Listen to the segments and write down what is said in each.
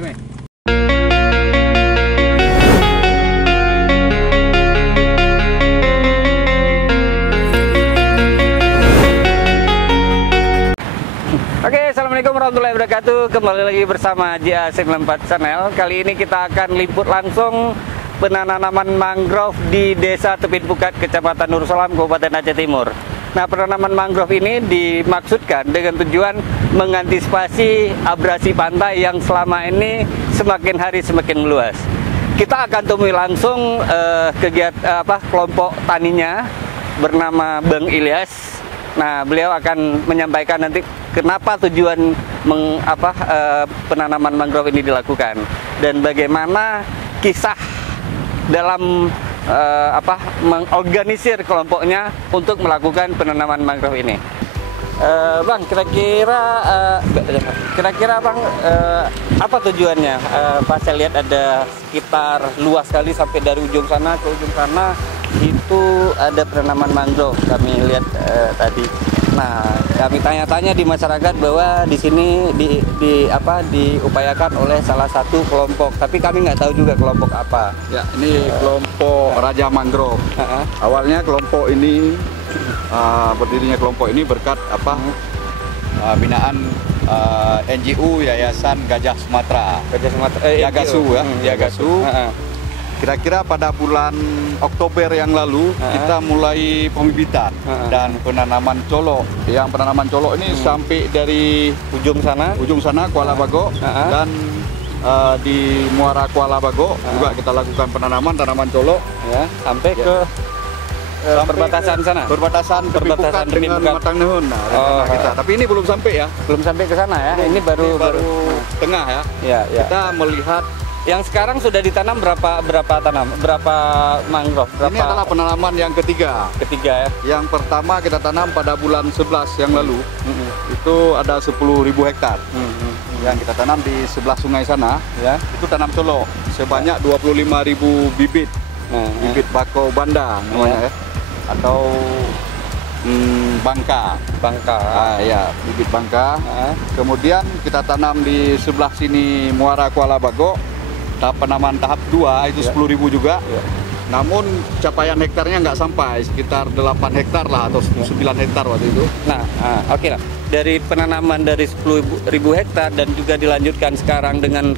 Oke. Oke, assalamualaikum warahmatullahi wabarakatuh. Kembali lagi bersama JA94 Channel. Kali ini kita akan liput langsung penanaman mangrove di Desa Tepin Pukat, Kecamatan Nur Salam, Kabupaten Aceh Timur. Nah, penanaman mangrove ini dimaksudkan dengan tujuan mengantisipasi abrasi pantai yang selama ini semakin hari semakin meluas. Kita akan temui langsung kelompok taninya bernama Bang Ilyas. Nah, beliau akan menyampaikan nanti kenapa tujuan penanaman mangrove ini dilakukan dan bagaimana kisah dalam mengorganisir kelompoknya untuk melakukan penanaman mangrove ini. Bang, kira-kira Bang, apa tujuannya? Pas saya lihat ada sekitar luas sekali sampai dari ujung sana ke ujung sana itu ada penanaman mangrove kami lihat tadi. Nah, kami tanya-tanya di masyarakat bahwa di sini diupayakan oleh salah satu kelompok, tapi kami nggak tahu juga kelompok apa. Ya, ini kelompok Raja Mangrove. Awalnya kelompok ini berdirinya kelompok ini berkat binaan NGO Yayasan Gajah Sumatera. Yagasu ya, Yagasu. Kira-kira pada bulan Oktober yang lalu kita mulai pembibitan dan penanaman colok. Yang penanaman colok ini sampai dari ujung sana Kuala Bago dan di Muara Kuala Bago juga kita lakukan tanaman colok ya, sampai ke perbatasan sana. Perbatasan Pukat dengan Matang Nehun. Nah, kita. Tapi ini belum sampai ya. Belum sampai ke sana ya. Ini baru tengah ya. Ya. Kita melihat yang sekarang sudah ditanam berapa mangrove? Ini adalah penanaman yang ketiga ya. Yang pertama kita tanam pada bulan 11 yang lalu. Itu ada 10.000 hektar. Yang kita tanam di sebelah sungai sana ya. Itu tanam colok sebanyak 25.000 bibit. Bibit bako banda namanya ya. Atau bangka. Ya, bibit bangka. Kemudian kita tanam di sebelah sini Muara Kuala Bago. Penanaman tahap 2 itu 10.000 juga. Namun capaian hektarnya nggak sampai, sekitar 8 hektar lah atau 9 hektar waktu itu. Nah, oke lah. Dari penanaman dari 10.000 hektar dan juga dilanjutkan sekarang dengan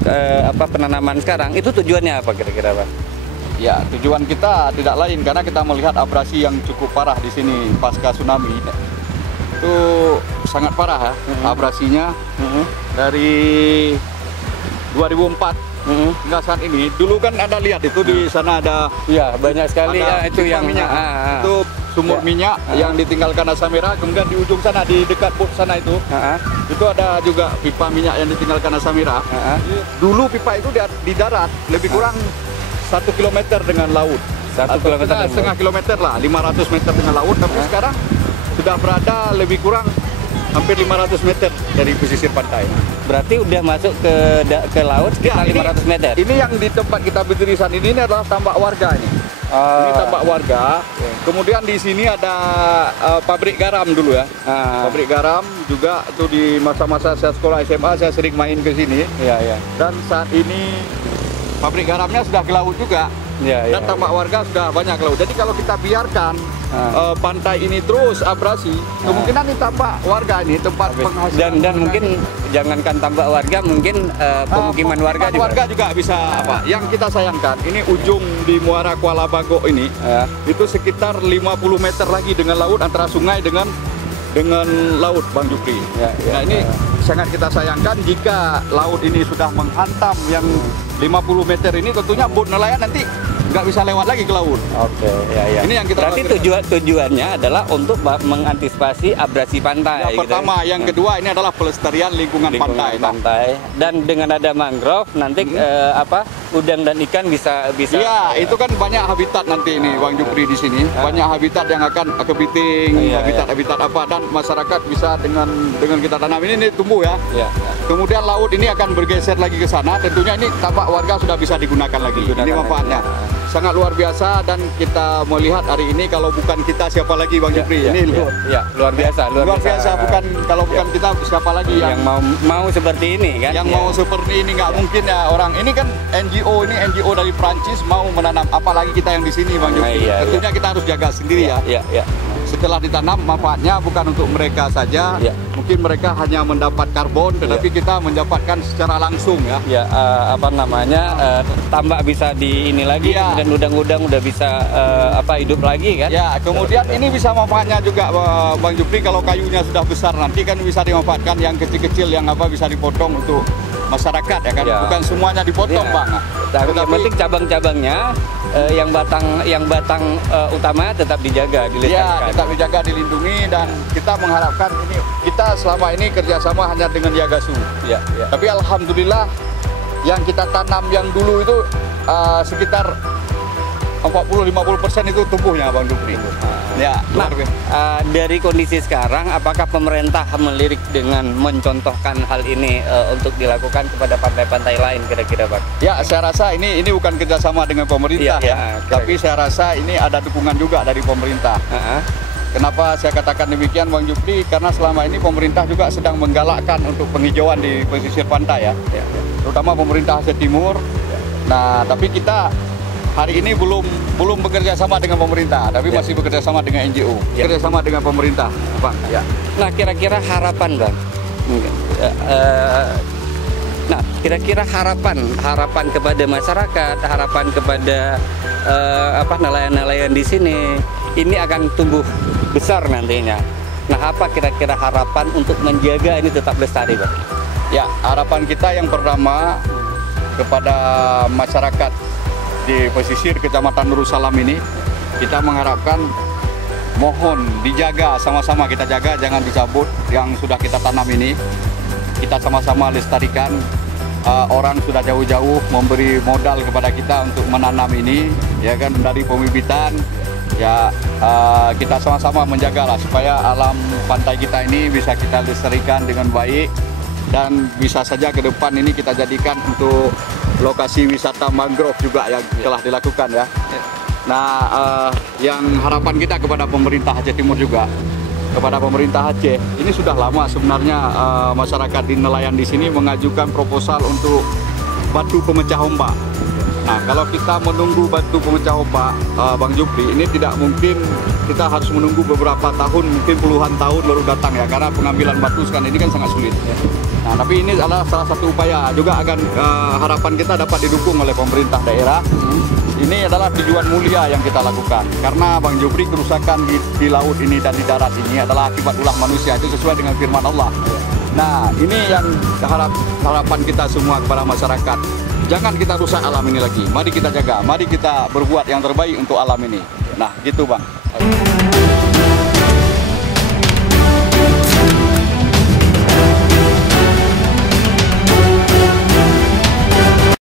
penanaman sekarang, itu tujuannya apa kira-kira, Pak? Ya, tujuan kita tidak lain karena kita melihat abrasi yang cukup parah di sini pasca tsunami. Itu sangat parah ya, abrasinya. Dari 2004 hingga saat ini. Dulu kan Anda lihat itu di sana ada banyak sekali ya itu yang minyak. Itu sumur minyak yang ditinggalkan asam merah. Kemudian di ujung sana di dekat bot sana itu ada juga pipa minyak yang ditinggalkan asam merah. Dulu pipa itu di darat lebih kurang 1 kilometer dengan laut. 1 kilometer setengah kilometer lah, 500 meter dengan laut. Tapi sekarang sudah berada lebih kurang hampir 500 meter dari pesisir pantai. Berarti udah masuk ke laut sekitar 500 meter. Ini yang di tempat kita berdiri saat ini adalah tambak warga ini. Ini tambak warga. Kemudian di sini ada pabrik garam dulu ya. Pabrik garam juga itu di masa-masa saya sekolah SMA saya sering main ke sini. Dan saat ini pabrik garamnya sudah ke laut juga. Dan tambak warga sudah banyak ke laut. Jadi kalau kita biarkan pantai ini terus abrasi, kemungkinan ini tambak warga ini tempat penghasilan. Dan mungkin jangankan tambak warga, mungkin pemukiman warga juga bisa Yang kita sayangkan ini ujung di Muara Kuala Bago ini itu sekitar 50 meter lagi dengan laut, antara sungai dengan laut, Bang Jupri. Nah, ini sangat kita sayangkan jika laut ini sudah menghantam yang 50 meter ini, tentunya bot nelayan nanti nggak bisa lewat lagi ke laut. Ini yang kita berarti tujuannya adalah untuk mengantisipasi abrasi pantai. Yang pertama, yang kedua ini adalah pelestarian lingkungan pantai. Dan dengan ada mangrove nanti udang dan ikan bisa. Iya, itu kan banyak habitat nanti ini, Bang Jupri di sini. Banyak habitat yang akan kepiting, habitat dan masyarakat bisa dengan kita tanam ini tumbuh ya. Kemudian laut ini akan bergeser lagi ke sana. Tentunya ini tambak warga sudah bisa digunakan lagi. Ini manfaatnya. sangat luar biasa, dan kita melihat hari ini kalau bukan kita siapa lagi Bang Jupri? Ini luar biasa, luar biasa. Bukan kalau bukan kita siapa lagi yang mau seperti ini kan? Yang mau seperti ini nggak mungkin ya orang. Ini kan NGO, ini NGO dari Prancis mau menanam, apalagi kita yang di sini Bang Jupri. Tentunya kita harus jaga sendiri ya. Setelah ditanam, manfaatnya bukan untuk mereka saja. Mungkin mereka hanya mendapat karbon, tetapi kita mendapatkan secara langsung ya. Tambak bisa di ini lagi, dan udang-udang udah bisa hidup lagi kan? Ya, kemudian ini bisa manfaatnya juga Bang Jupri, kalau kayunya sudah besar nanti kan bisa dimanfaatkan yang kecil-kecil yang bisa dipotong untuk masyarakat ya kan. Bukan semuanya dipotong Bang. Tapi yang penting cabang-cabangnya, yang batang utamanya tetap dijaga, dilestarikan. Tetap dijaga, dilindungi, dan kita mengharapkan ini, kita selama ini kerjasama hanya dengan Yagasu. Tapi alhamdulillah yang kita tanam yang dulu itu sekitar 40-50% itu tumbuhnya Bang Jupri. Dari kondisi sekarang, apakah pemerintah melirik dengan mencontohkan hal ini untuk dilakukan kepada pantai-pantai lain kira-kira Bang? Ya, saya rasa ini bukan kerjasama dengan pemerintah tapi saya rasa ini ada dukungan juga dari pemerintah. Kenapa saya katakan demikian Bang Jupri? Karena selama ini pemerintah juga sedang menggalakkan untuk penghijauan di pesisir pantai terutama pemerintah Aceh Timur. Nah, tapi kita hari ini belum bekerja sama dengan pemerintah, tapi masih bekerja sama dengan NGO, bekerja sama dengan pemerintah, Bang. Nah, kira-kira harapan Bang, kira-kira harapan kepada masyarakat, harapan kepada nelayan-nelayan di sini, ini akan tumbuh besar nantinya. Nah, apa kira-kira harapan untuk menjaga ini tetap lestari Bang? Ya, harapan kita yang pertama kepada masyarakat di pesisir Kecamatan Nurul Salam ini, kita mengharapkan mohon dijaga, sama-sama kita jaga, jangan dicabut yang sudah kita tanam ini. Kita sama-sama lestarikan. Orang sudah jauh-jauh memberi modal kepada kita untuk menanam ini, ya kan, dari pembibitan. Kita sama-sama menjagalah supaya alam pantai kita ini bisa kita lestarikan dengan baik, dan bisa saja ke depan ini kita jadikan untuk lokasi wisata mangrove juga yang telah dilakukan ya. Nah, yang harapan kita kepada pemerintah Aceh Timur juga, kepada pemerintah Aceh, ini sudah lama sebenarnya masyarakat di nelayan di sini mengajukan proposal untuk batu pemecah ombak. Nah, kalau kita menunggu batu pemecah ombak, Bang Jupri, ini tidak mungkin, kita harus menunggu beberapa tahun, mungkin puluhan tahun baru datang ya, karena pengambilan batu sekarang ini kan sangat sulit. Nah, tapi ini adalah salah satu upaya juga akan harapan kita dapat didukung oleh pemerintah daerah. Ini adalah tujuan mulia yang kita lakukan, karena Bang Jupri, kerusakan di laut ini dan di darat ini adalah akibat ulah manusia, itu sesuai dengan firman Allah. Nah, ini yang harapan kita semua kepada masyarakat. Jangan kita rusak alam ini lagi. Mari kita jaga, mari kita berbuat yang terbaik untuk alam ini. Nah, gitu Bang.